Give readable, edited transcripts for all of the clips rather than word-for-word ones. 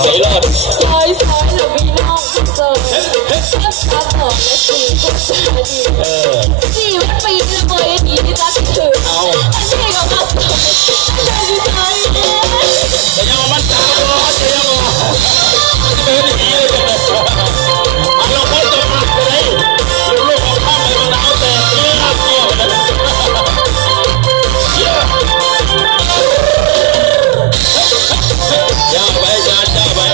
อยรอดซอยหรือพี่น้องเจอถ้าบอกและสี่ก็จะดี4 ปีเลยอย่างนี้ที่รักถึงอันนี้ก็มาสอยซอยแต่ยังมันตาบอดยังเป็นอย่างนี้เลยเราไม่ต้องมาเลยลูกของข้าไม่มาเอาแต่เลือดเนี่ยย่าไปย่าไป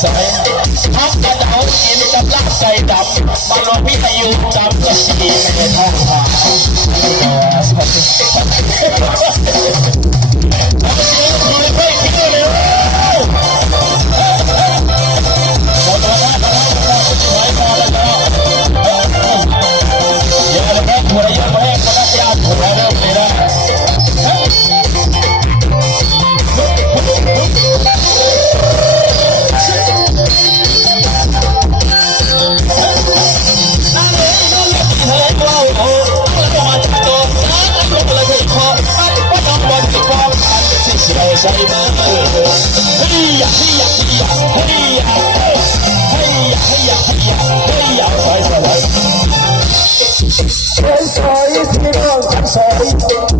ใส่ทับกระเดากินกับลาบใส่ดำมันลงพิทยุดำจะสีไม่ได้ท้องฟ้าใส่มาเฮ้ยเฮ้ยเฮ้ยเฮ้ยเฮ้ยเฮ้ยเฮ้ยเฮ้ยใส่ใส่ใส่พี่น้องทั้งสอง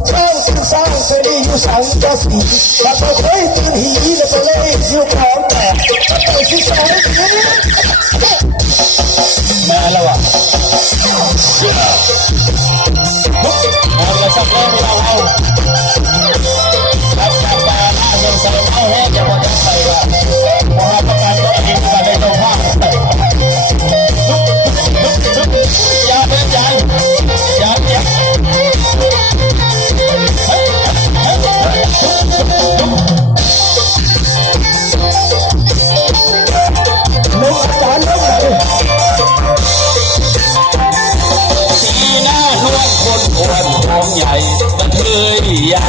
ช่างสร้างเสรีอยู่สังกะสีถ้าเราเคยตื่นหีแล้วก็เลยอยู่พร้อมแต่ไปที่สองมาแล้วอ่ะเอาละสักแล้วไม่เอาใส่ไม่แห้งอย่ามาใส่ละมหาประกันตัวเองก็ได้ตัวห้าอย่าเป็นใจอย่าเจ็บลูกจานลูกไหนสีหน้านวลคนอ้วนท้องใหญ่มันเคยยา